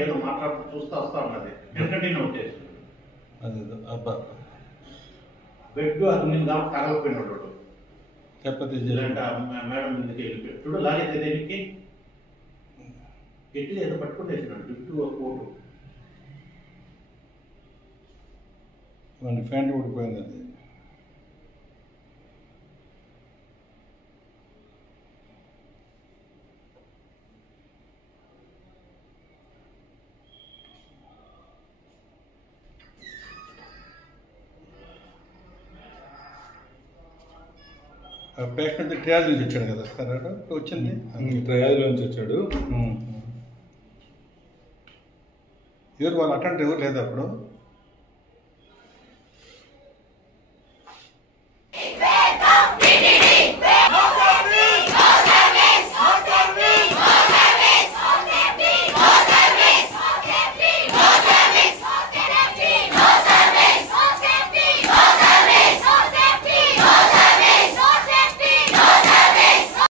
ఏదో మాట్లాడుతూ చూస్తూ వస్తా ఉన్నది వెనకటినే వచ్చేసి అదే అబ్బా బెడ్ అది నేను కాబట్టి తగలపోయినాడు చెప్పతే ఇలాంటి మేడం ముందుకు వెళ్ళిపోయాడు చూడు లాగేది దేనికి గట్టిగా ఏదో పట్టుకుంటేసినాడు జుట్టు ఒక కోటు మన ఫ్యాంట్ ఊడిపోయింది అది పేషెంట్ ట్రయాజ్ నుంచి వచ్చాడు కదా సార్ వచ్చింది ట్రయాజ్ నుంచి వచ్చాడు. ఎవరు వాళ్ళు అటెండ్ ఎవరు లేదు అప్పుడు